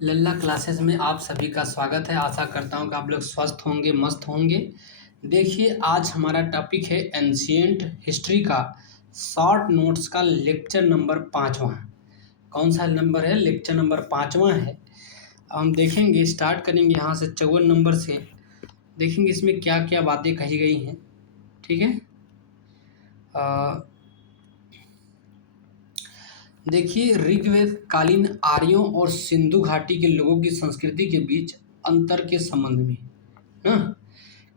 लल्ला classes में आप सभी का स्वागत है। आशा करता हूँ कि आप लोग स्वस्थ होंगे, मस्त होंगे। देखिए, आज हमारा टॉपिक है एंशिएंट हिस्ट्री का शॉर्ट नोट्स का लेक्चर नंबर 5वां। कौन सा नंबर है? लेक्चर नंबर 5वां है। हम देखेंगे, स्टार्ट करेंगे यहाँ से 54 नंबर से। देखेंगे इसमें क्या क्या बातें कही गई हैं। ठीक है। देखिए, ऋग्वेद कालीन आर्यों और सिंधु घाटी के लोगों की संस्कृति के बीच अंतर के संबंध में ना,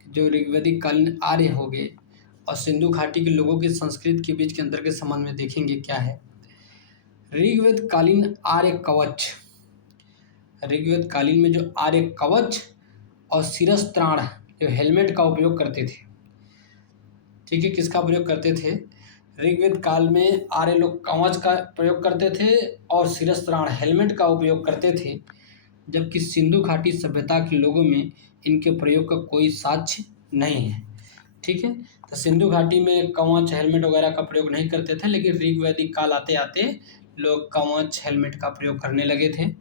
जो ऋग्वैदिक कालीन आर्य हो गए और सिंधु घाटी के लोगों की संस्कृति के बीच के अंतर के संबंध में देखेंगे क्या है। ऋग्वेद कालीन आर्य कवच, ऋग्वेद कालीन में जो आर्य कवच और शिरस्त्राण, जो हेलमेट का उपयोग करते थे। ठीक है, किसका प्रयोग करते थे? ऋग्वेद काल में आर्य लोग कवच का प्रयोग करते थे और शिरस्त्राण, हेलमेट का उपयोग करते थे, जबकि सिंधु घाटी सभ्यता के लोगों में इनके प्रयोग का कोई साक्ष्य नहीं है। ठीक है, तो सिंधु घाटी में कवच, हेलमेट वगैरह का प्रयोग नहीं करते थे, लेकिन ऋग्वैदिक काल आते आते लोग कवच, हेलमेट का प्रयोग करने लगे थे।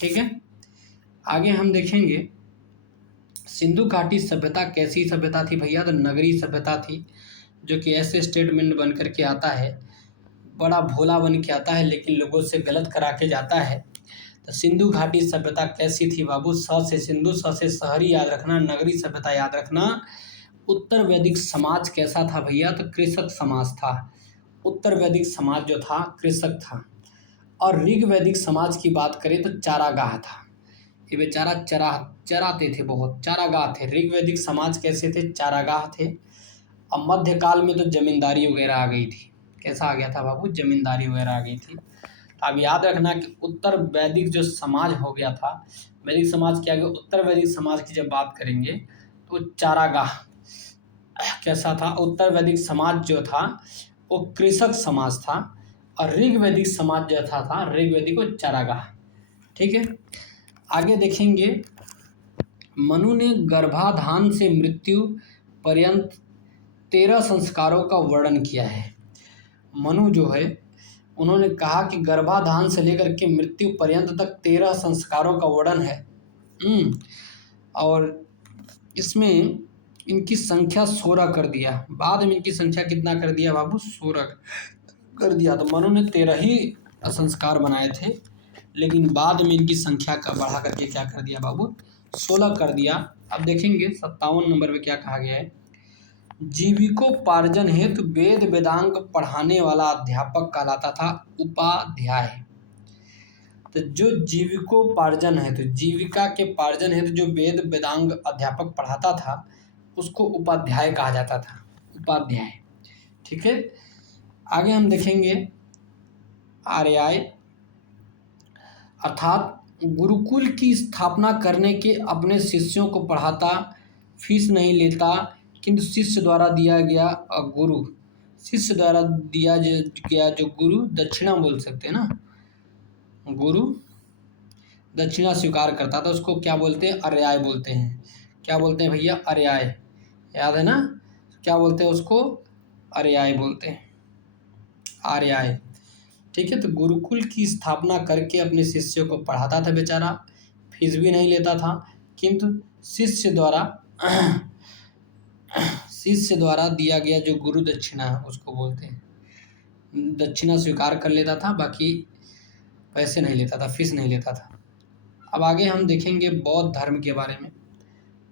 ठीक है, आगे हम देखेंगे सिंधु घाटी सभ्यता कैसी सभ्यता थी भैया? तो नगरीय सभ्यता थी, जो कि ऐसे स्टेटमेंट बन करके आता है, बड़ा भोला बन के आता है, लेकिन लोगों से गलत करा के जाता है। तो सिंधु घाटी सभ्यता कैसी थी बाबू? स से सिंधु, स से शहरी याद रखना, नगरी सभ्यता याद रखना। उत्तर वैदिक समाज कैसा था भैया? तो कृषक समाज था। उत्तर वैदिक समाज जो था कृषक था। और ऋग वैदिक समाज की बात करें तो चारागाह था। ये बेचारा चराते थे, बहुत चारागाह थे। ऋग वैदिक समाज कैसे थे? चारागाह थे। अब मध्यकाल में तो जमींदारी वगैरह आ गई थी। कैसा आ गया था बाबू? जमींदारी वगैरह आ गई थी। अब याद रखना कि उत्तर वैदिक जो समाज हो गया था, वैदिक समाज के आगे उत्तर वैदिक समाज की जब बात करेंगे तो चारागाह कैसा था? उत्तर वैदिक समाज जो था वो कृषक समाज था, और ऋग वैदिक समाज जो था ऋग वैदिक वो चारागाह। ठीक है, आगे देखेंगे। मनु ने गर्भाधान से मृत्यु पर्यंत 13 संस्कारों का वर्णन किया है। मनु जो है, उन्होंने कहा कि गर्भाधान से लेकर के मृत्यु पर्यंत तक 13 संस्कारों का वर्णन है। और इसमें इनकी संख्या 16 कर दिया। बाद में इनकी संख्या कितना कर दिया बाबू? 16 कर दिया। तो मनु ने 13 ही संस्कार बनाए थे, लेकिन बाद में इनकी संख्या का बढ़ा करके क्या कर दिया बाबू? 16 कर दिया। अब देखेंगे 57 नंबर पे क्या कहा गया है। जीविकोपार्जन हेतु वेद वेदांग पढ़ाने वाला अध्यापक कहलाता था उपाध्याय। तो जो जीविकोपार्जन है, तो जीविका के पार्जन हेतु जो वेद वेदांग अध्यापक पढ़ाता था उसको उपाध्याय कहा जाता था। उपाध्याय। ठीक है, आगे हम देखेंगे आर्याय, अर्थात गुरुकुल की स्थापना करने के अपने शिष्यों को पढ़ाता, फीस नहीं लेता, किंतु शिष्य द्वारा दिया गया गुरु, शिष्य द्वारा दिया गया जो गुरु, दक्षिणा बोल सकते हैं ना, गुरु दक्षिणा स्वीकार करता था, उसको क्या बोलते हैं? अर्याय बोलते हैं। क्या बोलते हैं भैया? अर्याय। याद है ना? क्या बोलते हैं उसको? अर्याय बोलते हैं, आर्याय। ठीक है, तो गुरुकुल की स्थापना करके अपने शिष्यों को पढ़ाता था बेचारा, फीस भी नहीं लेता था, किंतु शिष्य द्वारा दिया गया जो गुरु दक्षिणा है उसको बोलते हैं, दक्षिणा स्वीकार कर लेता था, बाकी पैसे नहीं लेता था, फीस नहीं लेता था। अब आगे हम देखेंगे बौद्ध धर्म के बारे में।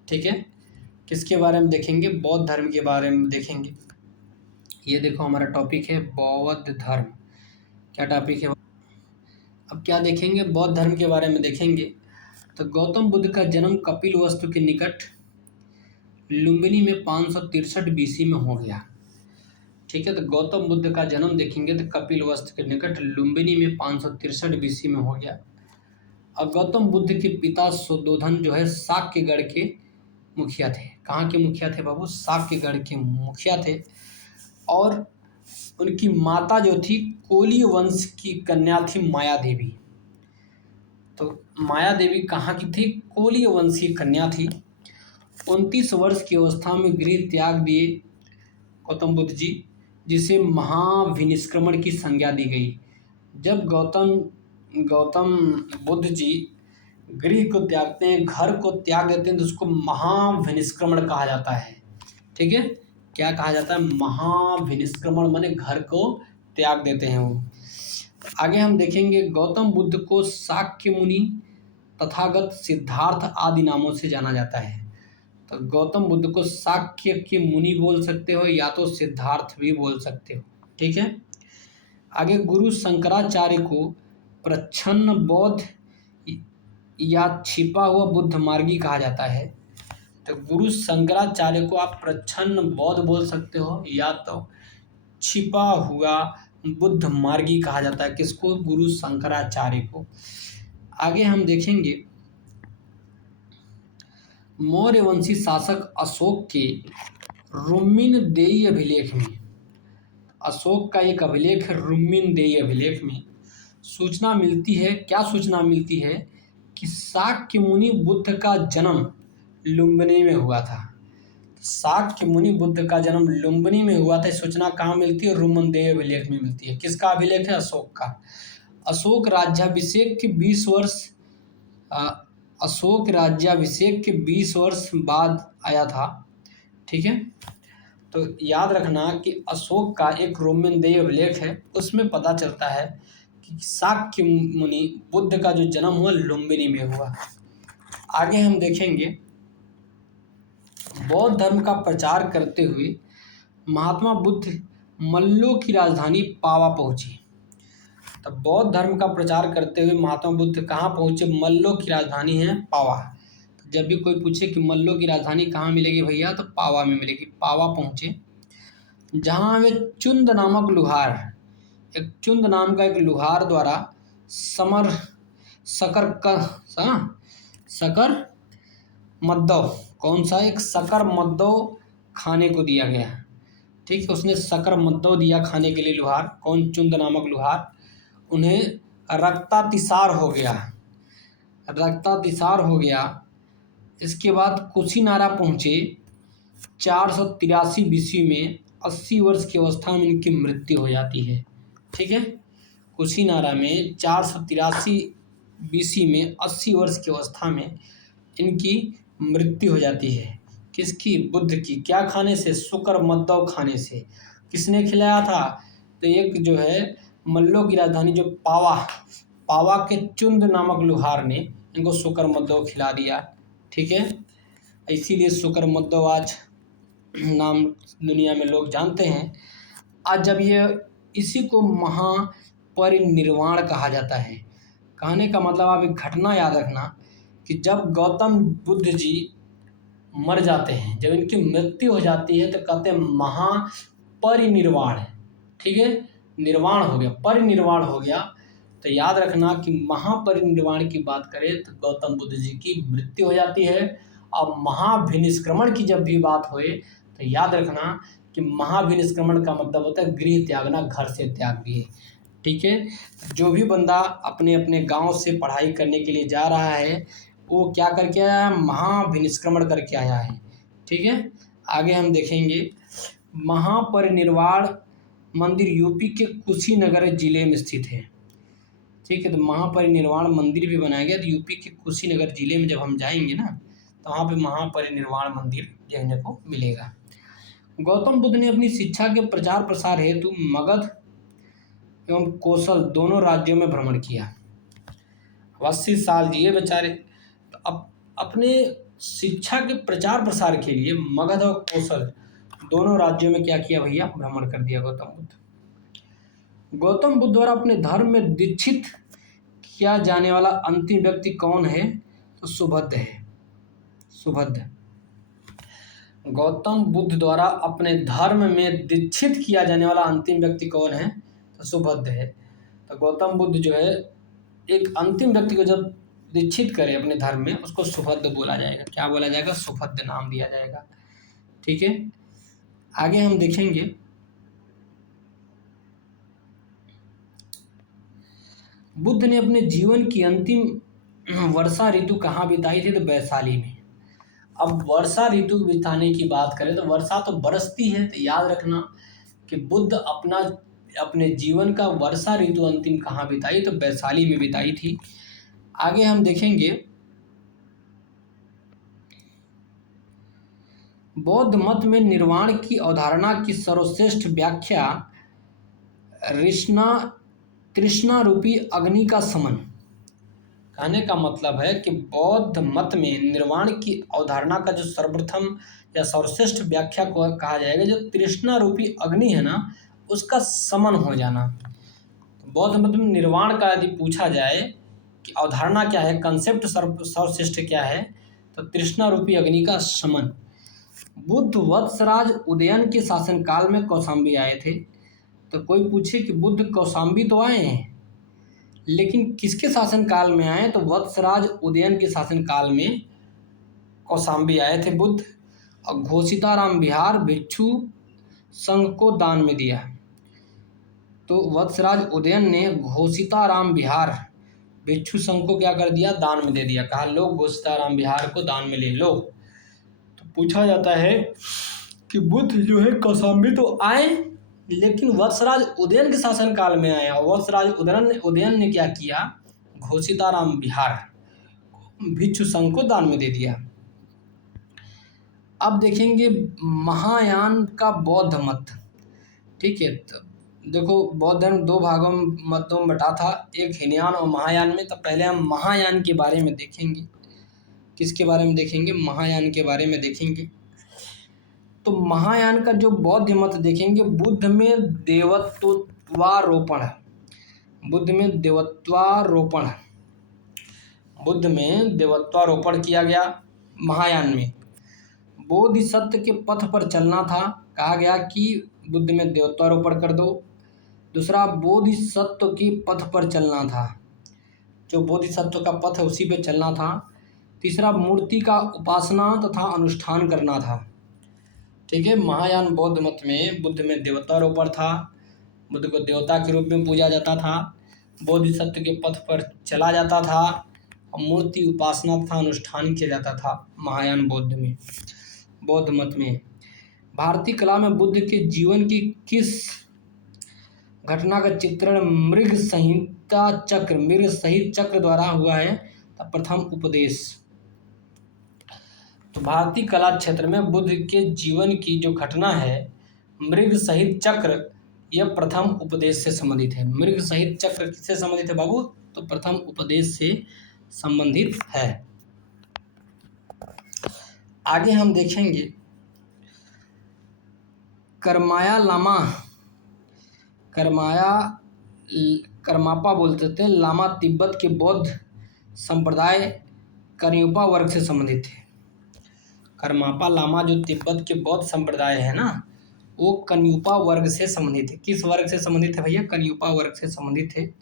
ठीक है, किसके बारे में देखेंगे? बौद्ध धर्म के बारे में देखेंगे। ये देखो हमारा टॉपिक है बौद्ध धर्म। क्या टॉपिक है? अब क्या देखेंगे? बौद्ध धर्म के बारे में देखेंगे। तो गौतम बुद्ध का जन्म कपिलवस्तु के निकट लुम्बिनी में 563 बीसी में हो गया। ठीक है, तो गौतम बुद्ध का जन्म देखेंगे तो कपिलवस्तु के निकट लुम्बिनी में 563 बीसी में हो गया। और गौतम बुद्ध के पिता शुद्धोधन जो है शाक्यगढ़ के मुखिया थे। कहाँ के मुखिया थे बाबू? शाक्यगढ़ के मुखिया थे। और उनकी माता जो थी कोली वंश की कन्या थी माया देवी। तो माया देवी कहाँ की थी? कोली वंश की कन्या थी। 29 वर्ष की अवस्था में गृह त्याग दिए गौतम बुद्ध जी, जिसे महाविनिष्क्रमण की संज्ञा दी गई। जब गौतम बुद्ध जी गृह को त्यागते हैं, घर को त्याग देते हैं, तो उसको महाविनिष्क्रमण कहा जाता है। ठीक है, क्या कहा जाता है? महाविनिष्क्रमण, माने घर को त्याग देते हैं वो। आगे हम देखेंगे गौतम बुद्ध को शाक्य मुनि, तथागत, सिद्धार्थ आदि नामों से जाना जाता है। तो गौतम बुद्ध को शाक्य के मुनि बोल सकते हो या तो सिद्धार्थ भी बोल सकते हो। ठीक है, आगे गुरु शंकराचार्य को प्रच्छन्न बौद्ध या छिपा हुआ बुद्ध मार्गी कहा जाता है। तो गुरु शंकराचार्य को आप प्रच्छन्न बौद्ध बोल सकते हो या तो छिपा हुआ बुद्ध मार्गी कहा जाता है। किसको? गुरु शंकराचार्य को। आगे हम देखेंगे मौर्य वंशी शासक अशोक के रुम्मीनदेयी अभिलेख में, अशोक का एक अभिलेख है रुम्मीनदेयी अभिलेख में, सूचना मिलती है, क्या सूचना मिलती है? कि शाक्य मुनि बुद्ध का जन्म लुम्बिनी में हुआ था। शाक्य मुनि बुद्ध का जन्म लुम्बिनी में हुआ था। सूचना कहाँ मिलती है? रुम्मीनदेयी अभिलेख में मिलती है। किसका अभिलेख है? अशोक का। अशोक राज्याभिषेक के 20 वर्ष अशोक राज्याभिषेक के 20 वर्ष बाद आया था। ठीक है, तो याद रखना कि अशोक का एक रुम्मीनदेयी अभिलेख है, उसमें पता चलता है कि शाक्य मुनि बुद्ध का जो जन्म हुआ लुम्बिनी में हुआ। आगे हम देखेंगे बौद्ध धर्म का प्रचार करते हुए महात्मा बुद्ध मल्लों की राजधानी पावा पहुंचे। तो बौद्ध धर्म का प्रचार करते हुए महात्मा बुद्ध कहाँ पहुंचे? मल्लों की राजधानी है पावा। तो जब भी कोई पूछे कि मल्लों की राजधानी कहाँ मिलेगी भैया, तो पावा में मिलेगी। पावा पहुंचे, जहाँ वे चुंद नामक लुहार, एक चुंद नाम का एक लुहार द्वारा शकर मद्दव, कौन सा? एक शकर मद्दव खाने को दिया गया। ठीक है, उसने शकर मद्दव दिया खाने के लिए लुहार। कौन? चुंद नामक लुहार। उन्हें रक्तातिसार हो गया, रक्तातिसार हो गया। इसके बाद कुशीनारा पहुँचे। 483 बीसी में 80 वर्ष की अवस्था में इनकी मृत्यु हो जाती है। ठीक है, कुशीनारा में 483 बीसी में 80 वर्ष की अवस्था में इनकी मृत्यु हो जाती है। किसकी? बुद्ध की। क्या खाने से? शुकर मद्दव खाने से। किसने खिलाया था? तो एक जो है मल्लों की राजधानी जो पावा के चुंद नामक लुहार ने इनको शुकर मद्दव खिला दिया। ठीक है, इसीलिए शुकर मद्दव आज नाम दुनिया में लोग जानते हैं। आज जब ये इसी को महापरिनिर्वाण कहा जाता है। कहने का मतलब आप एक घटना याद रखना कि जब गौतम बुद्ध जी मर जाते हैं, जब इनकी मृत्यु हो जाती है, तो कहते हैं महापरिनिर्वाण। ठीक है, निर्वाण हो गया, परिनिर्वाण हो गया। तो याद रखना कि महापरिनिर्वाण की बात करें तो गौतम बुद्ध जी की मृत्यु हो जाती है। अब महाविनिष्क्रमण की जब भी बात होए तो याद रखना कि महाविनिष्क्रमण का मतलब होता है गृह त्यागना, घर से त्याग दिए। ठीक है, जो भी बंदा अपने अपने गांव से पढ़ाई करने के लिए जा रहा है वो क्या करके आया है? महाविनिष्क्रमण करके आया है। ठीक है, आगे हम देखेंगे महापरिनिर्वाण मंदिर यूपी के कुशीनगर जिले में स्थित है। ठीक है, तो महापरिनिर्वाण मंदिर भी बनाया गया। तो यूपी के कुशीनगर जिले में जब हम जाएंगे ना, तो वहाँ पे महापरिनिर्वाण मंदिर देखने को मिलेगा। गौतम बुद्ध ने अपनी शिक्षा के प्रचार प्रसार हेतु मगध एवं कौशल दोनों राज्यों में भ्रमण किया। 80 साल जिए बेचारे। तो अब अपने शिक्षा के प्रचार प्रसार के लिए मगध और कौशल दोनों राज्यों में क्या किया भैया? भ्रमण कर दिया गौतम बुद्ध। गौतम बुद्ध द्वारा अपने धर्म में दीक्षित किया जाने वाला अंतिम व्यक्ति कौन है? तो सुभद्र है। सुभद्र। गौतम बुद्ध द्वारा अपने धर्म में दीक्षित किया जाने वाला अंतिम व्यक्ति कौन है? तो सुभद्र है। तो गौतम बुद्ध जो है एक अंतिम व्यक्ति को जब दीक्षित करे अपने धर्म में, उसको सुभद्र बोला जाएगा। क्या बोला जाएगा? सुभद्र नाम दिया जाएगा। ठीक है, आगे हम देखेंगे बुद्ध ने अपने जीवन की अंतिम वर्षा ऋतु कहाँ बिताई थी? तो वैशाली में। अब वर्षा ऋतु बिताने की बात करें तो वर्षा तो बरसती है, तो याद रखना कि बुद्ध अपने जीवन का वर्षा ऋतु अंतिम कहाँ बिताई? तो वैशाली में बिताई थी। आगे हम देखेंगे बौद्ध मत में निर्वाण की अवधारणा की सर्वश्रेष्ठ व्याख्या ऋष्णा तृष्णा रूपी अग्नि का समन। कहने का मतलब है कि बौद्ध मत में निर्वाण की अवधारणा का जो सर्वप्रथम या सर्वश्रेष्ठ व्याख्या को कहा जाएगा, जो तृष्णा रूपी अग्नि है ना, उसका समन हो जाना। बौद्ध मत में निर्वाण का यदि पूछा जाए कि अवधारणा क्या है, कंसेप्ट सर्वश्रेष्ठ क्या है, तो तृष्णा रूपी अग्नि का समन। बुद्ध वत्सराज उदयन के शासनकाल में कौशाम्बी आए थे। तो कोई पूछे कि बुद्ध कौशाम्बी तो आए हैं, लेकिन किसके शासनकाल में आए, तो वत्सराज उदयन के शासनकाल में कौशाम्बी आए थे बुद्ध, और घोषिताराम विहार भिक्षु संघ को दान में दिया। तो वत्सराज उदयन ने घोषिताराम विहार भिक्षु संघ को क्या कर दिया, दान में दे दिया। कहा लो घोषिताराम विहार को दान में ले लो। तो पूछा जाता है कि बुद्ध जो है कौशाम्बी तो आए, लेकिन वत्सराज उदयन के शासनकाल में आए, और वत्सराज उदयन ने क्या किया, घोषिताराम विहार भिक्षु संघ को दान में दे दिया। अब देखेंगे महायान का बौद्ध मत। ठीक है, तो देखो बौद्ध धर्म दो भागों मतों में बटा था, एक हीनयान और महायान में। तो पहले हम महायान के बारे में देखेंगे। किसके बारे में देखेंगे, महायान के बारे में देखेंगे। तो महायान का जो बौद्ध मत देखेंगे, बुद्ध में देवत्वारोपण है। बुद्ध में देवत्वारोपण किया गया महायान में। बोधिसत्व के पथ पर चलना था, कहा गया कि बुद्ध में देवत्वारोपण कर दो। दूसरा, बोधिसत्व के पथ पर चलना था, जो बोधिसत्व का पथ है उसी पे चलना था। तीसरा, मूर्ति का उपासना तथा अनुष्ठान करना था। ठीक है, महायान बौद्ध मत में बुद्ध में देवतारोपण था, बुद्ध को देवता के रूप में पूजा जाता था, बोधिसत्व के पथ पर चला जाता था, और मूर्ति उपासना तथा अनुष्ठान किया जाता था महायान बौद्ध मत में। भारतीय कला में बुद्ध के जीवन की किस घटना का चित्रण मृग सहित चक्र द्वारा हुआ है, तो प्रथम उपदेश। तो भारतीय कला क्षेत्र में बुद्ध के जीवन की जो घटना है मृग सहित चक्र, यह प्रथम उपदेश से संबंधित है। मृग सहित चक्र किससे संबंधित है बाबू, तो प्रथम उपदेश से संबंधित है। आगे हम देखेंगे करमापा बोलते थे लामा, तिब्बत के बौद्ध संप्रदाय करियोपा वर्ग से संबंधित थे। करमापा लामा जो तिब्बत के बौद्ध संप्रदाय है ना, वो कन्युपा वर्ग से संबंधित है। किस वर्ग से संबंधित है भैया, कन्युपा वर्ग से संबंधित है।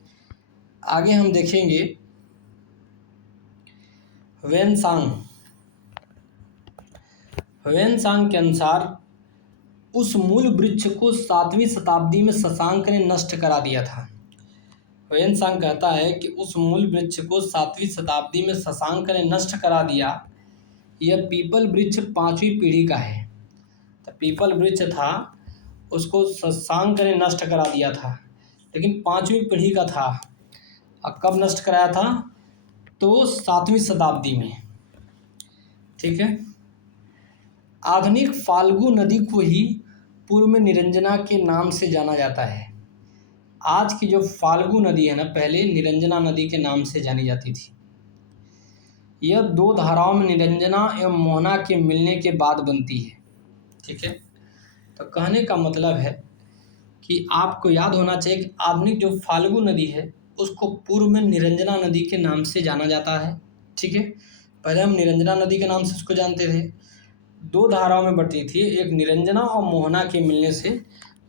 आगे हम देखेंगे वेनसांग के अनुसार उस मूल वृक्ष को 7वीं शताब्दी में शशांक ने नष्ट करा दिया था। वेनसांग कहता है कि उस मूल वृक्ष को 7वीं शताब्दी में शशांक ने नष्ट करा दिया। यह पीपल वृक्ष 5वीं पीढ़ी का है। तो पीपल वृक्ष था, उसको शशांक ने नष्ट करा दिया था, लेकिन 5वीं पीढ़ी का था। और कब नष्ट कराया था, तो 7वीं शताब्दी में। ठीक है, आधुनिक फाल्गु नदी को ही पूर्व में निरंजना के नाम से जाना जाता है। आज की जो फाल्गु नदी है ना, पहले निरंजना नदी के नाम से जानी जाती थी। यह दो धाराओं में निरंजना एवं मोहना के मिलने के बाद बनती है। ठीक है, तो कहने का मतलब है कि आपको याद होना चाहिए कि आधुनिक जो फाल्गु नदी है उसको पूर्व में निरंजना नदी के नाम से जाना जाता है। ठीक है, पहले हम निरंजना नदी के नाम से उसको जानते थे। दो धाराओं में बढ़ती थी, एक निरंजना और मोहना के मिलने से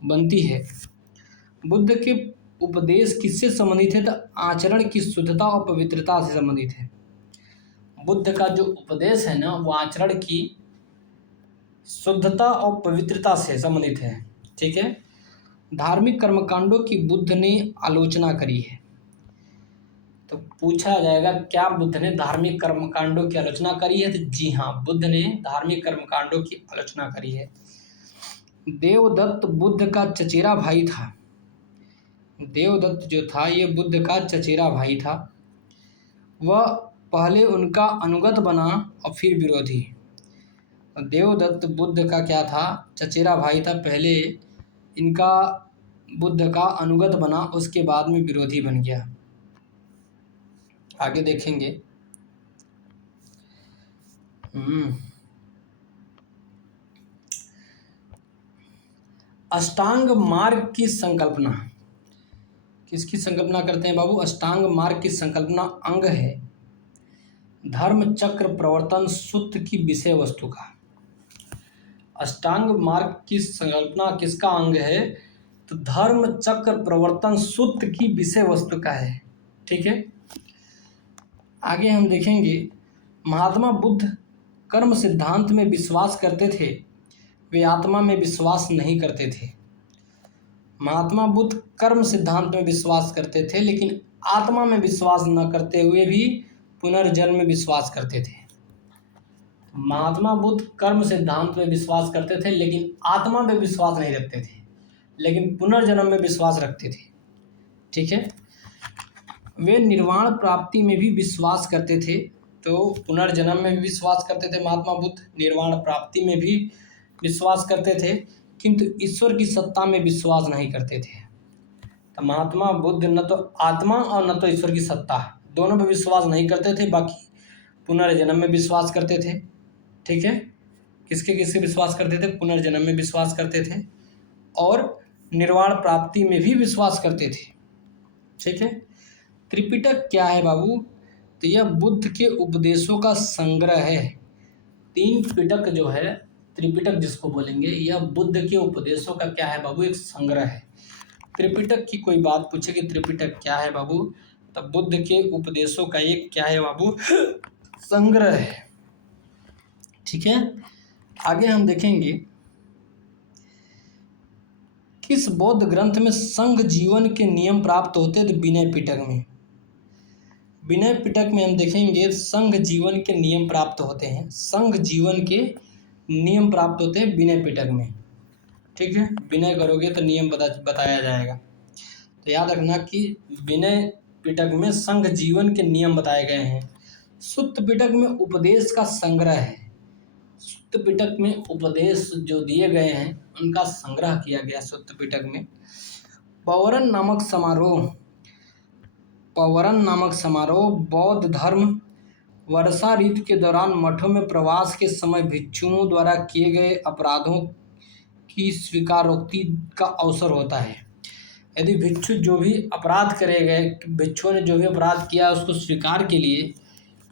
बनती है। बुद्ध के उपदेश किससे संबंधित है, तो आचरण की शुद्धता और पवित्रता से संबंधित है। बुद्ध का जो उपदेश है ना, वो आचरण की शुद्धता और पवित्रता से संबंधित है। ठीक है, धार्मिक कर्मकांडों की बुद्ध ने आलोचना करी है। तो पूछा जाएगा क्या बुद्ध ने धार्मिक कर्मकांडों की आलोचना करी है, तो जी हाँ, बुद्ध ने धार्मिक कर्मकांडों की आलोचना करी है। देवदत्त बुद्ध का चचेरा भाई था। देवदत्त जो था ये बुद्ध का चचेरा भाई था। वह पहले उनका अनुगत बना और फिर विरोधी। देवदत्त बुद्ध का क्या था, चचेरा भाई था। पहले इनका बुद्ध का अनुगत बना, उसके बाद में विरोधी बन गया। आगे देखेंगे। अष्टांग मार्ग की संकल्पना, किसकी संकल्पना करते हैं बाबू? अष्टांग मार्ग की संकल्पना अंग है धर्म चक्र प्रवर्तन सूत्र की विषय वस्तु का। अष्टांग मार्ग की संकल्पना किसका अंग है? तो धर्म चक्र प्रवर्तन सूत्र की विषय वस्तु का है। ठीक है, आगे हम देखेंगे। महात्मा बुद्ध कर्म सिद्धांत में विश्वास करते थे, वे आत्मा में विश्वास नहीं करते थे। महात्मा बुद्ध कर्म सिद्धांत में विश्वास करते थे, लेकिन आत्मा में विश्वास न करते हुए भी पुनर्जन्म में विश्वास करते थे। महात्मा बुद्ध कर्म सिद्धांत में विश्वास करते थे, लेकिन आत्मा में विश्वास नहीं रखते थे, लेकिन पुनर्जन्म में विश्वास रखते थे। ठीक है, वे निर्वाण प्राप्ति में भी विश्वास करते थे। तो पुनर्जन्म में भी विश्वास करते थे महात्मा बुद्ध, निर्वाण प्राप्ति में भी विश्वास करते थे, किंतु ईश्वर की सत्ता में विश्वास नहीं करते थे। तो महात्मा बुद्ध न तो आत्मा और न तो ईश्वर की सत्ता, दोनों में विश्वास नहीं करते थे, बाकी पुनर्जन्म में विश्वास करते थे। ठीक है, किसके किसके विश्वास करते थे? पुनर्जन्म में विश्वास करते थे और निर्वाण प्राप्ति में भी विश्वास करते थे। ठीक है, त्रिपिटक क्या है बाबू? तो यह बुद्ध के उपदेशों का संग्रह है। 3 पिटक जो है, त्रिपिटक जिसको बोलेंगे, यह बुद्ध के उपदेशों का क्या है बाबू? एक संग्रह है। त्रिपिटक की कोई बात पूछे कि त्रिपिटक क्या है बाबू, तो बुद्ध के उपदेशों का एक क्या है बाबू? संग्रह है। ठीक है, आगे हम देखेंगे। किस बौद्ध ग्रंथ में संघ जीवन के नियम प्राप्त होते हैं? तो विनय पिटक में। विनय पिटक में हम देखेंगे संघ जीवन के नियम प्राप्त होते हैं। संघ जीवन के नियम प्राप्त होते हैं विनय पिटक में। ठीक है, विनय करोगे तो नियम बताया जाएगा। तो याद रखना कि विनय पिटक में संघ जीवन के नियम बताए गए हैं। सुत्त पिटक में उपदेश का संग्रह है। सुत्त पिटक में उपदेश जो दिए गए हैं उनका संग्रह किया गया सुत्त पिटक में। पौवरन नामक समारोह बौद्ध धर्म वर्षा ऋतु के दौरान मठों में प्रवास के समय भिक्षुओं द्वारा किए गए अपराधों की स्वीकारोक्ति का अवसर होता है। यदि भिक्षु जो भी अपराध करे गए, भिक्षुओं ने जो भी अपराध किया उसको स्वीकार के लिए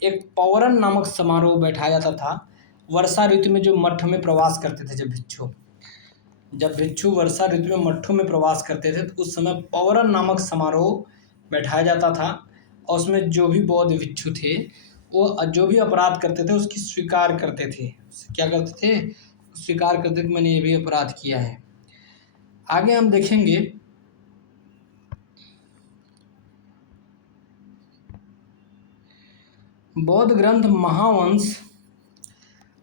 एक पौवरन नामक समारोह बैठाया जाता था। वर्षा ऋतु में जो मठ में प्रवास करते थे, जब भिक्षु वर्षा ऋतु में मठों में प्रवास करते थे तो उस समय पौवरन नामक समारोह बैठाया जाता था, और उसमें जो भी बौद्ध भिक्षु थे वो जो भी अपराध करते थे उसकी स्वीकार करते थे। क्या करते थे? स्वीकार करते थे कि मैंने ये भी अपराध किया है। आगे हम देखेंगे। बौद्ध ग्रंथ महावंश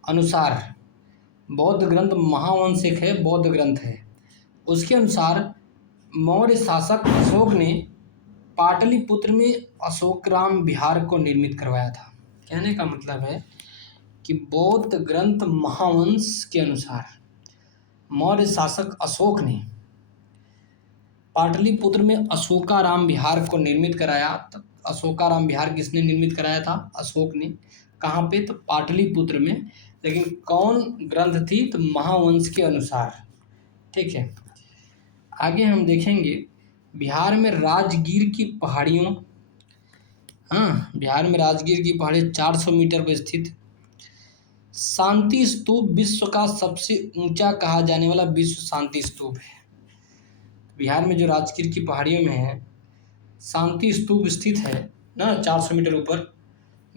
अनुसार, बौद्ध ग्रंथ महावंश एक है, बौद्ध ग्रंथ है, उसके अनुसार मौर्य शासक अशोक ने पाटलिपुत्र में अशोकराम विहार को निर्मित करवाया था। कहने का मतलब है कि बौद्ध ग्रंथ महावंश के अनुसार मौर्य शासक अशोक ने पाटलिपुत्र में अशोकाराम विहार को निर्मित कराया। तो अशोकाराम विहार किसने निर्मित कराया था? अशोक ने। कहाँ पे? तो पाटलिपुत्र में। लेकिन कौन ग्रंथ थी? तो महावंश के अनुसार। ठीक है, आगे हम देखेंगे। बिहार में राजगीर की पहाड़ियों, बिहार में राजगीर की पहाड़ी 400 मीटर पर स्थित शांति स्तूप विश्व का सबसे ऊंचा कहा जाने वाला विश्व शांति स्तूप है। बिहार में जो राजगीर की पहाड़ियों में है शांति स्तूप स्थित है ना, 400 मीटर ऊपर,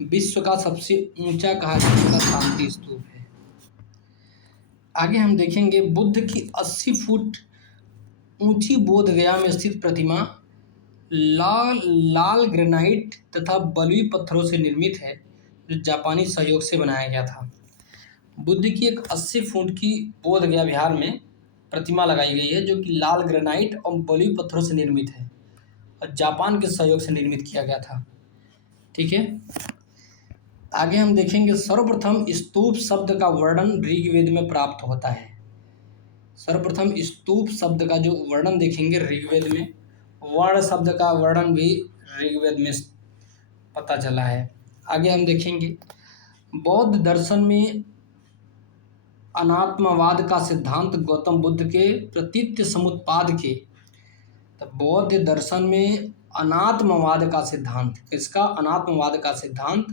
विश्व का सबसे ऊंचा कहा जाने वाला शांति स्तूप है। आगे हम देखेंगे। बुद्ध की 80 फुट ऊंची बोध गया में स्थित प्रतिमा लाल ग्रेनाइट तथा बलुई पत्थरों से निर्मित है, जो जापानी सहयोग से बनाया गया था। बुद्ध की एक 80 फुट की बोध गया बिहार में प्रतिमा लगाई गई है, जो कि लाल ग्रेनाइट और बलुई पत्थरों से निर्मित है और जापान के सहयोग से निर्मित किया गया था। ठीक है, आगे हम देखेंगे सर्वप्रथम स्तूप शब्द का वर्णन ऋग्वेद में प्राप्त होता है। सर्वप्रथम स्तूप शब्द का जो वर्णन देखेंगे ऋग्वेद में, वर्ण शब्द का वर्णन भी ऋग्वेद में पता चला है। आगे हम देखेंगे बौद्ध दर्शन में अनात्मवाद का सिद्धांत गौतम बुद्ध के प्रतीत्य समुत्पाद के, तो बौद्ध दर्शन में अनात्मवाद का सिद्धांत, किसका? अनात्मवाद का सिद्धांत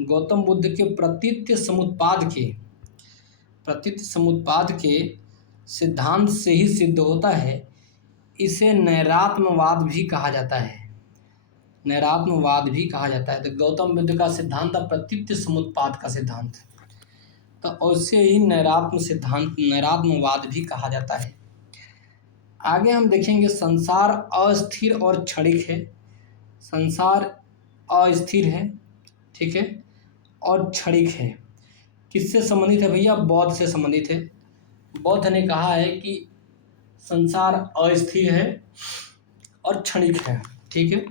गौतम बुद्ध के प्रतीत्य समुत्पाद के सिद्धांत से ही सिद्ध होता है। इसे नैरात्मवाद भी कहा जाता है। नैरात्मवाद भी कहा जाता है। तो गौतम बुद्ध का सिद्धांत प्रतीत्य समुत्पाद का सिद्धांत, तो उससे ही नैरात्मवाद भी कहा जाता है। आगे हम देखेंगे संसार अस्थिर और क्षणिक है। संसार अस्थिर है, ठीक है, और क्षणिक है। किससे संबंधित है भैया? बौद्ध से संबंधित है। बौद्ध ने कहा है कि संसार अस्थिर है और क्षणिक है, ठीक है।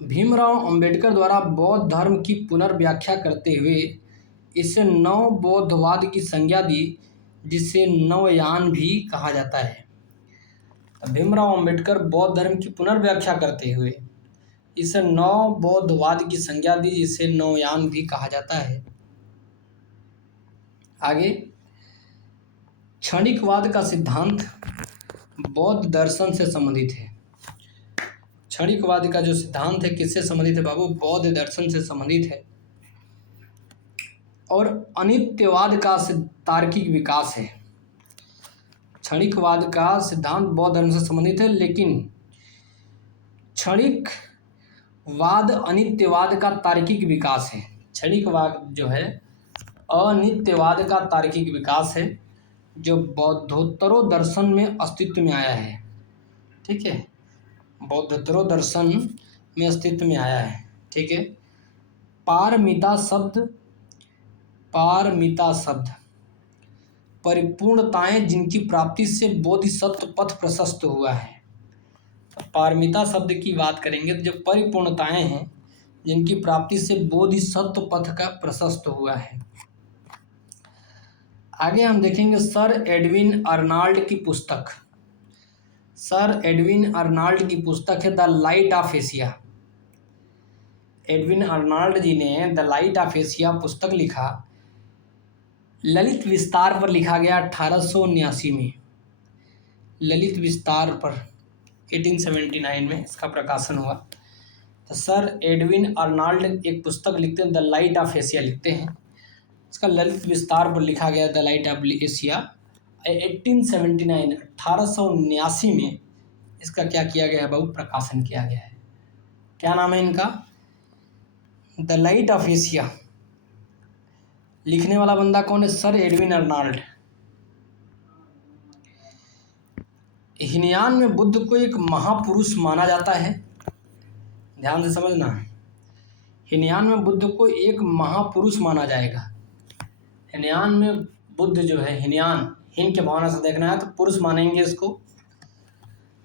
भीमराव अंबेडकर द्वारा बौद्ध धर्म की पुनर्व्याख्या करते हुए इसे नव बौद्धवाद की संज्ञा दी, जिसे नवयान भी कहा जाता है। तो भीमराव अंबेडकर बौद्ध धर्म की पुनर्व्याख्या करते हुए इसे नव बौद्धवाद की संज्ञा दी, जिसे नवयान भी कहा जाता है। आगे क्षणिकवाद का सिद्धांत बौद्ध दर्शन से संबंधित है। क्षणिकवाद का जो सिद्धांत है किससे संबंधित है बाबू? बौद्ध दर्शन से संबंधित है। और अनित्यवाद का तार्किक विकास है। क्षणिकवाद का सिद्धांत बौद्ध धर्म से संबंधित है, लेकिन क्षणिकवाद अनित्यवाद का तार्किक विकास है। क्षणिकवाद जो है अनित्यवाद का तार्किक विकास है, जो बौद्धोत्तरो दर्शन में अस्तित्व में आया है, ठीक है। बौद्धोत्तरो दर्शन में अस्तित्व में आया है, ठीक है। पारमिता शब्द परिपूर्णताएं जिनकी प्राप्ति से बोधिसत्व पथ प्रशस्त हुआ है। तो पारमिता शब्द की बात करेंगे तो जो परिपूर्णताएं हैं जिनकी प्राप्ति से बोधिसत्व पथ का प्रशस्त हुआ है। आगे हम देखेंगे सर एडविन अर्नाल्ड की पुस्तक। सर एडविन अर्नाल्ड की पुस्तक है the Light of Asia. Edwin Arnold ji ने द लाइट ऑफ एशिया पुस्तक लिखा। ललित विस्तार पर लिखा गया 1879 में। ललित विस्तार पर 1879 में इसका प्रकाशन हुआ। तो सर एडविन अर्नाल्ड एक पुस्तक लिखते हैं, द लाइट ऑफ एशिया लिखते हैं। इसका ललित विस्तार पर लिखा गया द लाइट ऑफ एशिया 1879 में इसका क्या किया गया है बाबू? प्रकाशन किया गया है। क्या नाम है इनका? The Light of Asia. लिखने वाला बंदा कौन है? Sir Edwin Arnold. हीनयान में बुद्ध को एक महापुरुष माना जाता है। ध्यान से समझना, हीनयान में बुद्ध को एक महापुरुष माना जाएगा। हीनयान में बुद्ध जो है, हीन के भावना से देखना है तो पुरुष मानेंगे इसको,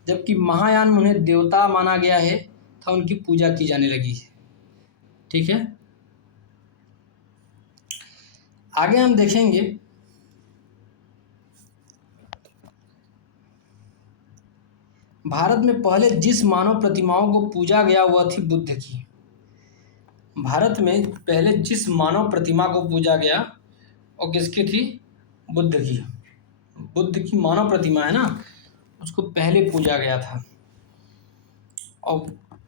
जबकि महायान में उन्हें देवता माना गया है, तो उनकी पूजा की जाने लगी है, ठीक है। आगे हम देखेंगे भारत में पहले जिस मानव प्रतिमाओं को पूजा गया वह थी बुद्ध की। भारत में पहले जिस मानव प्रतिमा को पूजा गया वो किसकी थी? बुद्ध की। बुद्ध की मानव प्रतिमा है ना, उसको पहले पूजा गया था। और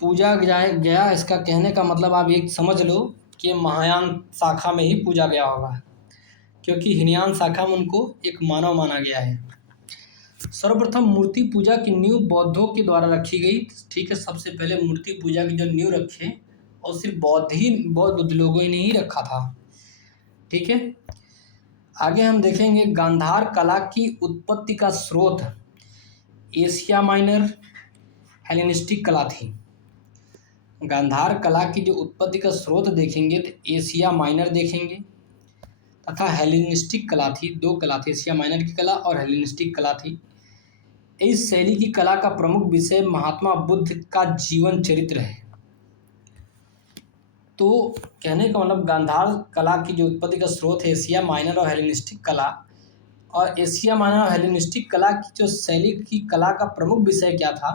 पूजा गया इसका कहने का मतलब आप एक समझ लो कि महायान शाखा में ही पूजा गया होगा, क्योंकि हीनयान शाखा में उनको एक मानव माना गया है। सर्वप्रथम मूर्ति पूजा की नींव बौद्धों के द्वारा रखी गई, ठीक है। सबसे पहले मूर्ति पूजा की जो नींव रखे और सिर्फ बौद्ध लोगों ने ही रखा था, ठीक है। आगे हम देखेंगे गांधार कला की उत्पत्ति का स्रोत एशिया माइनर हेलेनिस्टिक कला थी। गांधार कला की जो उत्पत्ति का स्रोत देखेंगे तो एशिया माइनर देखेंगे तथा हेलेनिस्टिक कला थी। दो कला थी, एशिया माइनर की कला और हेलेनिस्टिक कला थी। इस शैली की कला का प्रमुख विषय महात्मा बुद्ध का जीवन चरित्र है। तो कहने का मतलब गांधार कला की जो उत्पत्ति का स्रोत है एशिया माइनर और हेलेनिस्टिक कला, और एशिया माइनर और हेलेनिस्टिक कला की जो शैली की कला का प्रमुख विषय क्या था,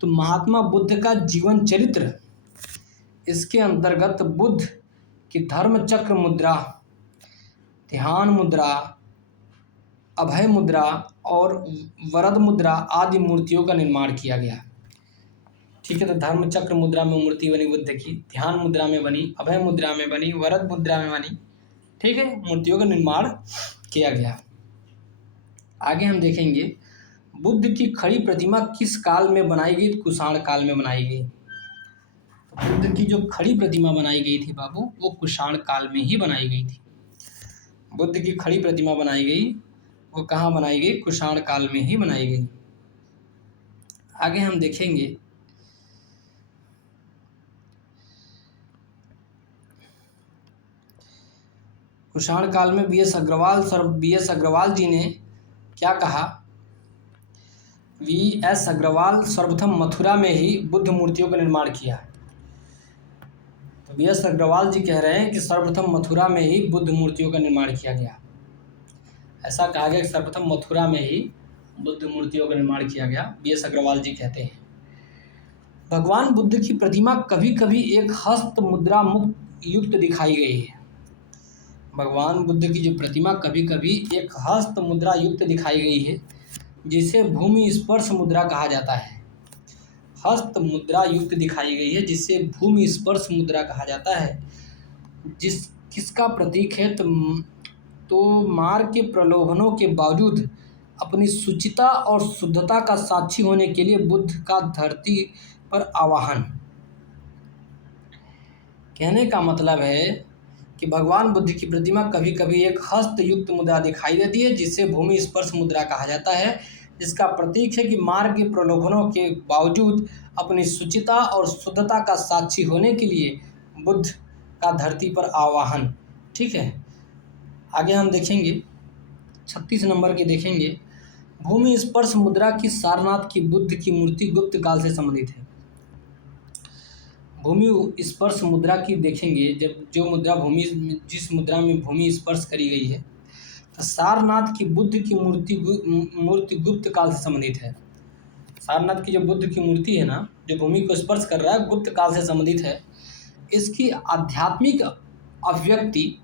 तो महात्मा बुद्ध का जीवन चरित्र। इसके अंतर्गत बुद्ध की धर्म चक्र मुद्रा, ध्यान मुद्रा, अभय मुद्रा और वरद मुद्रा आदि मूर्तियों का निर्माण किया गया। ठीक है, तो धर्म चक्र मुद्रा में मूर्ति बनी बुद्ध की, ध्यान मुद्रा में बनी, अभय मुद्रा में बनी, वरद मुद्रा में बनी। ठीक है, मूर्तियों का निर्माण किया गया। आगे हम देखेंगे बुद्ध की खड़ी प्रतिमा किस काल में बनाई गई, कुषाण काल में बनाई गई। तो बुद्ध की जो खड़ी प्रतिमा बनाई गई थी बाबू, वो कुषाण काल में ही बनाई गई थी। बुद्ध की खड़ी प्रतिमा बनाई गई, वो कहाँ बनाई गई, कुषाण काल में ही बनाई गई। आगे हम देखेंगे कुषाण काल में बी एस अग्रवाल जी ने क्या कहा, वी एस अग्रवाल सर्वप्रथम मथुरा में ही बुद्ध मूर्तियों का निर्माण किया। तो वी एस अग्रवाल जी कह रहे हैं कि सर्वप्रथम मथुरा में ही बुद्ध मूर्तियों का निर्माण किया गया। ऐसा कहा गया कि सर्वप्रथम मथुरा में ही बुद्ध मूर्तियों का निर्माण किया गया, वी एस अग्रवाल जी कहते हैं। भगवान बुद्ध की प्रतिमा कभी कभी एक हस्त मुद्रा मुक्त युक्त दिखाई गई है। भगवान बुद्ध की जो प्रतिमा कभी कभी एक हस्त मुद्रा युक्त दिखाई गई है, जिसे भूमि स्पर्श मुद्रा कहा जाता है। हस्त मुद्रा युक्त दिखाई गई है जिसे भूमि स्पर्श मुद्रा कहा जाता है। किसका प्रतीक है, तो मार्ग के प्रलोभनों के बावजूद अपनी शुचिता और शुद्धता का साक्षी होने के लिए बुद्ध का धरती पर आवाहन। कहने का मतलब है कि भगवान बुद्ध की प्रतिमा कभी कभी एक हस्त युक्त मुद्रा दिखाई देती है, जिसे भूमि स्पर्श मुद्रा कहा जाता है, जिसका प्रतीक है कि मार्ग के प्रलोभनों के बावजूद अपनी शुचिता और शुद्धता का साक्षी होने के लिए बुद्ध का धरती पर आवाहन। ठीक है, आगे हम देखेंगे 36 नंबर के देखेंगे, भूमि स्पर्श मुद्रा की सारनाथ की बुद्ध की मूर्ति गुप्त काल से संबंधित है। भूमि स्पर्श मुद्रा की देखेंगे, जब जो मुद्रा जिस मुद्रा में भूमि स्पर्श करी गई है, तो सारनाथ की बुद्ध की मूर्ति गुप्त काल से संबंधित है। सारनाथ की जो बुद्ध की मूर्ति है ना, जो भूमि को स्पर्श कर रहा है, गुप्त काल से संबंधित है। इसकी आध्यात्मिक अभिव्यक्ति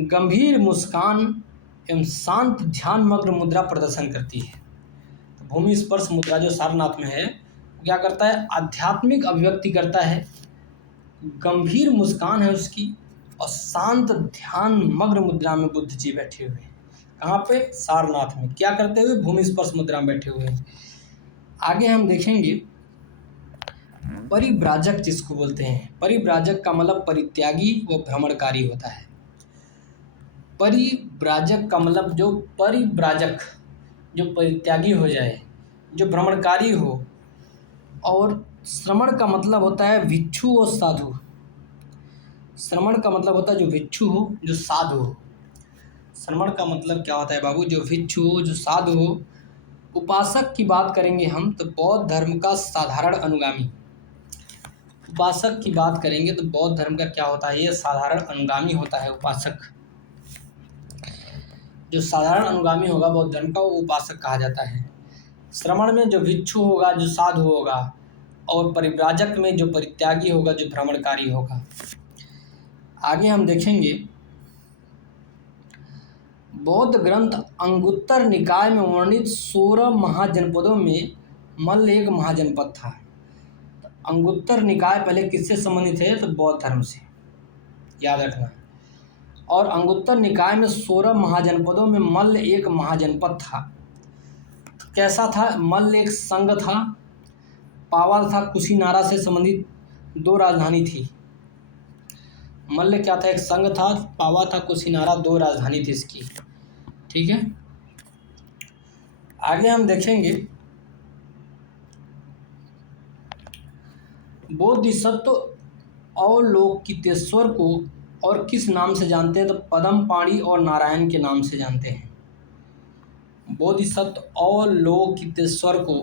गंभीर मुस्कान एवं शांत ध्यान मग्न मुद्रा प्रदर्शन करती है। तो भूमि स्पर्श मुद्रा जो सारनाथ में है, क्या करता है, आध्यात्मिक अभिव्यक्ति करता है, गंभीर मुस्कान है उसकी, और शांत ध्यान मग्न मुद्रा में बुद्ध जी बैठे हुए हैं। कहाँ पे, सारनाथ में, क्या करते हुए, भूमि स्पर्श मुद्रा में बैठे हुए हैं। आगे हम देखेंगे परिव्राजक जिसको बोलते हैं। परिव्राजक का मतलब परित्यागी व भ्रमणकारी होता है। परिव्राजक का मतलब जो परिव्राजक, जो परित्यागी हो जाए, जो भ्रमणकारी हो। और श्रमण का मतलब होता है भिक्षु और साधु। श्रमण का मतलब होता है जो भिक्षु हो, जो साधु हो। श्रमण का मतलब क्या होता है बाबू, जो भिक्षु हो, जो साधु हो। उपासक की बात करेंगे हम तो बौद्ध धर्म का साधारण अनुगामी। उपासक की बात करेंगे तो बौद्ध धर्म का क्या होता है, ये साधारण अनुगामी होता है उपासक। जो साधारण अनुगामी होगा बौद्ध धर्म का, वो उपासक कहा जाता है। श्रमण में जो भिक्षु होगा, जो साधु होगा, और परिव्राजक में जो परित्यागी होगा, जो भ्रमणकारी होगा। आगे हम देखेंगे बौद्ध ग्रंथ अंगुत्तर निकाय में वर्णित 16 महाजनपदों में मल्ल एक महाजनपद था। अंगुत्तर निकाय पहले किससे संबंधित है, तो बौद्ध धर्म से, याद रखना। और अंगुत्तर निकाय में 16 महाजनपदों में मल्ल एक महाजनपद था। तो कैसा था, मल्ल एक संघ था। पावाल था, कुशीनारा से संबंधित 2 राजधानी थी। मल्ल क्या था, एक संघ था। पावा था, कुशीनारा, 2 राजधानी थी इसकी। ठीक है, आगे हम देखेंगे बोधिसत्व अवलोकितेश्वर को और किस नाम से जानते हैं, तो पद्मपाणि और नारायण के नाम से जानते हैं। बोधिसत्व अवलोकितेश्वर को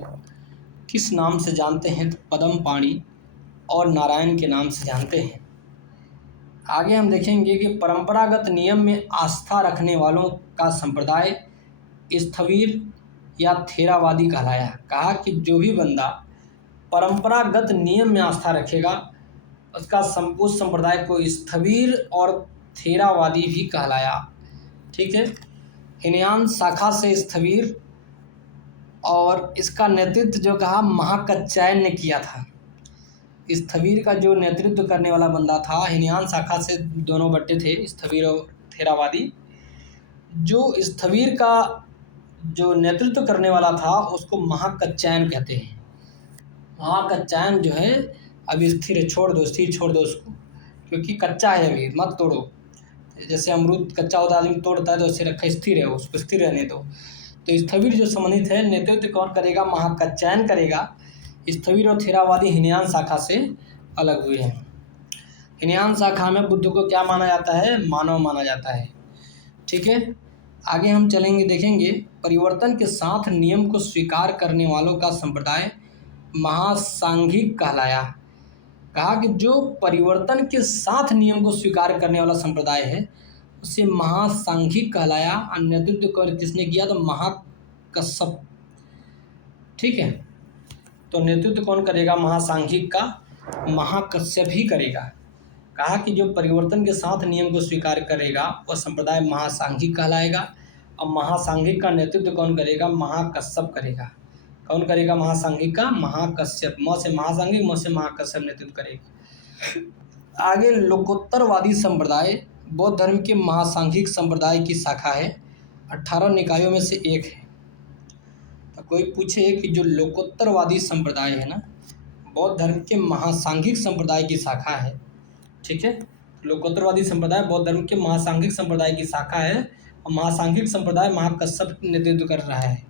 किस नाम से जानते हैं, तो पद्मपाणि और नारायण के नाम से जानते हैं। आगे हम देखेंगे कि परंपरागत नियम में आस्था रखने वालों का संप्रदाय स्थविर या थेरावादी कहलाया। कहा कि जो भी बंदा परंपरागत नियम में आस्था रखेगा उसका उस संप्रदाय को स्थविर और थेरावादी भी कहलाया। ठीक है, हीनयान शाखा से स्थविर, और इसका नेतृत्व जो कहा महाकच्चायन ने किया था। स्थविर का जो नेतृत्व करने वाला बंदा था, हीनयान शाखा से दोनों बट्टे थे, स्थविर और थेरावादी। जो स्थविर का जो नेतृत्व करने वाला था उसको महाकच्चायन कहते हैं। महाकच्चायन जो है अभी स्थिर है, छोड़ दो, स्थिर छोड़ दो उसको, क्योंकि कच्चा है अभी, मत तोड़ो। जैसे अमरूद कच्चा होता आदमी तोड़ता है तो उससे रखा स्थिर है, उसको स्थिर रहने दो। तो स्थविर जो संबंधित है, नेतृत्व कौन करेगा? महाकच्चायन करेगा। स्थविर और थेरावादी हीनयान शाखा से अलग हुए हैं। हीनयान शाखा में बुद्ध को क्या माना जाता है? मानव माना जाता है। ठीक है, आगे हम चलेंगे, देखेंगे परिवर्तन के साथ नियम को स्वीकार करने वालों का संप्रदाय महासांघिक कहलाया। कहा कि जो परिवर्तन के साथ नियम को स्वीकार करने वाला संप्रदाय है उसे महासांघिक कहलाया। और नेतृत्व किसने किया? तो महाकश्यप। ठीक है, तो नेतृत्व कौन करेगा महासांघिक का? महाकश्यप ही करेगा। कहा कि जो परिवर्तन के साथ नियम को स्वीकार करेगा वह संप्रदाय महासांघिक कहलाएगा। और महासांघिक का नेतृत्व कौन करेगा? महाकश्यप करेगा। कौन करेगा महासांघिक का? महाकश्यप। म से महासांघिक, म से महाकश्यप नेतृत्व करेगा। आगे लोकोत्तरवादी संप्रदाय बौद्ध धर्म के महासांघिक संप्रदाय की शाखा है, 18 निकायों में से एक है। तो कोई पूछे कि जो लोकोत्तरवादी संप्रदाय है ना, बौद्ध धर्म के महासांघिक संप्रदाय की शाखा है। ठीक है, लोकोत्तरवादी संप्रदाय बौद्ध धर्म के महासांघिक संप्रदाय की शाखा है, और महासांघिक संप्रदाय महाकश्यप नेतृत्व कर रहा है।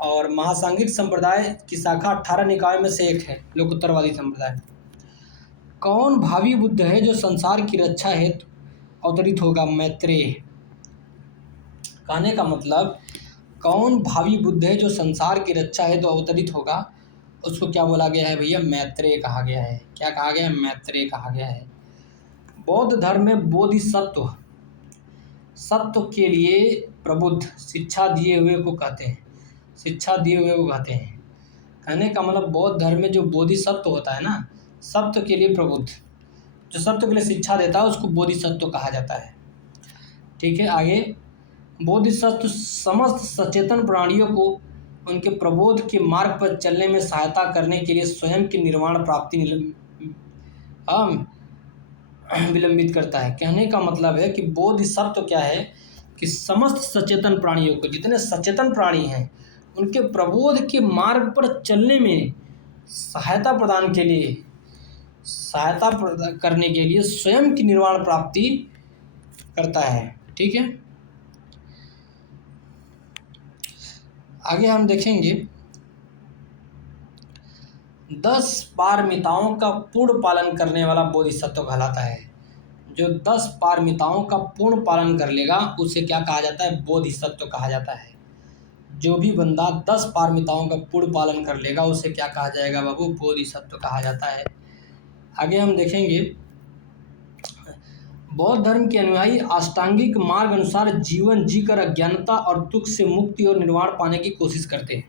और महासांघिक संप्रदाय की शाखा 18 निकायों में से एक है, लोकोत्तरवादी संप्रदाय। कौन भावी बुद्ध है जो संसार की रक्षा हेतु अवतरित होगा? मैत्रेय। कहने का मतलब कौन भावी बुद्ध है जो संसार की रक्षा हेतु अवतरित होगा, उसको क्या बोला गया है भैया? मैत्रेय कहा गया है। क्या कहा गया है? मैत्रेय कहा गया है। बौद्ध धर्म में बोधिसत्व सत्व के लिए प्रबुद्ध, शिक्षा दिए हुए को कहते हैं। शिक्षा दिए हुए को कहते हैं। कहने का मतलब बौद्ध धर्म में जो बोधिसत्व होता है ना, सत्व के लिए प्रबुद्ध, जो सत्व के लिए शिक्षा देता है उसको बोधिसत्व कहा जाता है। ठीक है, आगे बोधिसत्व समस्त सचेतन प्राणियों को उनके प्रबोध के मार्ग पर चलने में सहायता करने के लिए स्वयं की निर्वाण प्राप्ति विलंबित करता है। कहने का मतलब है कि बोधिसत्व क्या है कि समस्त सचेतन प्राणियों को, जितने सचेतन प्राणी हैं, उनके प्रबोध के मार्ग पर चलने में सहायता करने के लिए स्वयं की निर्वाण प्राप्ति करता है। ठीक है, आगे हम देखेंगे 10 पारमिताओं का पूर्ण पालन करने वाला बोधिसत्व कहलाता है। जो 10 पारमिताओं का पूर्ण पालन कर लेगा उसे क्या कहा जाता है? बोधिसत्व कहा जाता है। जो भी बंदा 10 पारमिताओं का पूर्ण पालन कर लेगा उसे क्या कहा जाएगा बाबू? बोधिसत्व कहा जाता है। आगे हम देखेंगे बौद्ध धर्म के अनुयायी अष्टांगिक मार्ग अनुसार जीवन जीकर अज्ञानता और दुख से मुक्ति और निर्वाण पाने की कोशिश करते हैं।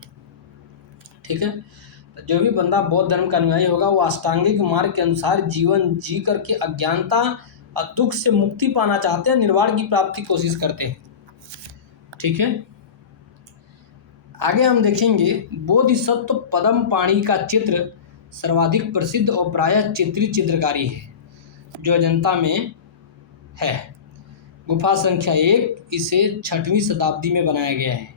ठीक है, जो भी बंदा बौद्ध धर्म का अनुयायी होगा वो अष्टांगिक मार्ग के अनुसार जीवन जी करके अज्ञानता और दुख से मुक्ति पाना चाहते हैं, निर्वाण की प्राप्ति की कोशिश करते हैं। ठीक है, आगे हम देखेंगे बोधिसत्व पद्म पाणि का चित्र सर्वाधिक प्रसिद्ध और प्रायः चित्रित चित्रकारी है जो अजंता में है। गुफा संख्या 1, इसे 6वीं शताब्दी में बनाया गया है।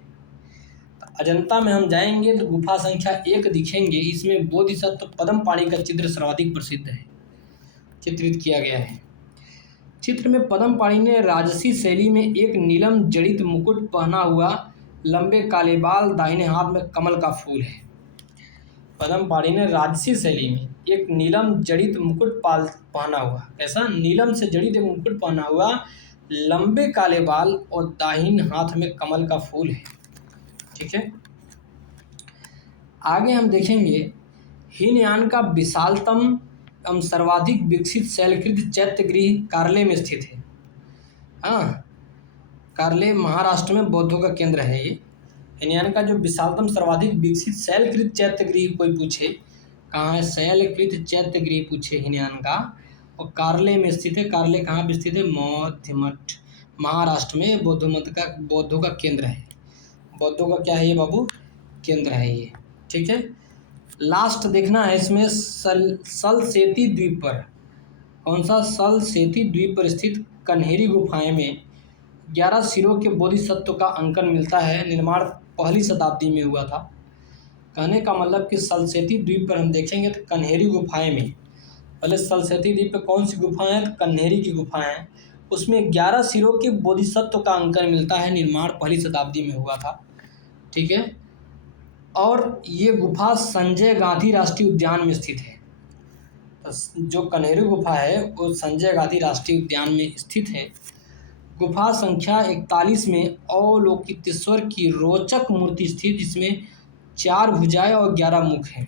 अजंता में हम जाएंगे तो गुफा संख्या 1 दिखेंगे, इसमें बोधिसत्व पद्म पाणि का चित्र सर्वाधिक प्रसिद्ध है, चित्रित किया गया है। चित्र में पद्म पाणि ने राजसी शैली में एक नीलम जड़ित मुकुट पहना हुआ, लंबे काले बाल, दाहिने हाथ में कमल का फूल है। पद्म पाणि ने राजसी शैली में एक नीलम जड़ित मुकुट पहना हुआ, ऐसा नीलम से जड़ित एक मुकुट पहना हुआ, लंबे काले बाल और दाहिने हाथ में कमल का फूल है। ठीक है, आगे हम देखेंगे हीनयान का विशालतम एवं सर्वाधिक विकसित शैलकृत चैत्यगृह कार्ले में स्थित है। हाँ, कार्ले महाराष्ट्र में बौद्धों का केंद्र है ये। हिनयान का जो विशालतम सर्वाधिक विकसित शैलकृत चैत्यगृह कोई पूछे कहाँ है, शैलकृत चैत्यगृह पूछे हिनयान का, और कार्ले में स्थित है। कार्ले कहाँ पे स्थित है? मौध्यमठ महाराष्ट्र में। बौद्धों का केंद्र है। बौद्धों का क्या है ये बाबू? केंद्र है ये। ठीक है, लास्ट देखना है इसमें सलसेती द्वीप पर। कौन सा? सलसेती द्वीप पर स्थित कन्हेरी गुफाएं में 11 सिरों के बोधिसत्व का अंकन मिलता है। निर्माण पहली शताब्दी में हुआ था। कहने का मतलब कि सलसेती द्वीप पर हम देखेंगे तो कन्हेरी गुफाएं में, पहले सलसेती द्वीप पर कौन सी गुफाएं हैं? कन्हेरी की गुफाएं हैं। उसमें 11 सिरों के बोधिसत्व का अंकन मिलता है। निर्माण पहली शताब्दी में हुआ था। ठीक है, और ये गुफा संजय गांधी राष्ट्रीय उद्यान में स्थित है। तो जो कन्हेरी गुफा है वो संजय गांधी राष्ट्रीय उद्यान में स्थित है। गुफा संख्या 41 में अवलोकितेश्वर की रोचक मूर्ति स्थित, जिसमें 4 भुजाएं और 11 मुख हैं।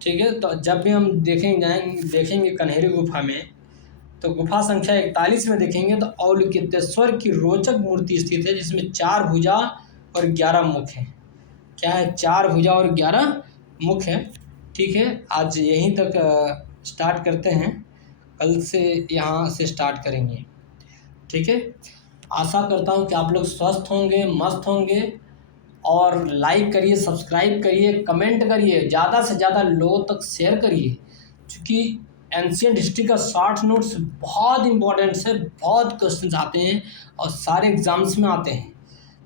ठीक है, तो जब भी हम देखेंगे कन्हेरी गुफा में, तो गुफा संख्या 41 में देखेंगे तो अवलोकितेश्वर की रोचक मूर्ति स्थित है, जिसमें 4 भुजा और 11 मुख हैं। क्या है? 4 भुजा और 11 मुख हैं। ठीक है, आज यहीं तक स्टार्ट करते हैं, कल से यहाँ से स्टार्ट करेंगे। ठीक है, आशा करता हूँ कि आप लोग स्वस्थ होंगे, मस्त होंगे, और लाइक करिए, सब्सक्राइब करिए, कमेंट करिए, ज़्यादा से ज़्यादा लोगों तक शेयर करिए, क्योंकि एंशिएंट हिस्ट्री का शॉर्ट नोट्स बहुत इंपॉर्टेंट है। बहुत क्वेश्चन आते हैं और सारे एग्जाम्स में आते हैं,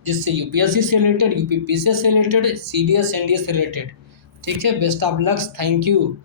जिससे यूपीएससी से रिलेटेड, यूपीपीसीएस से रिलेटेड, सीडीएस एनडीए से रिलेटेड। ठीक है, best of lux, thank you.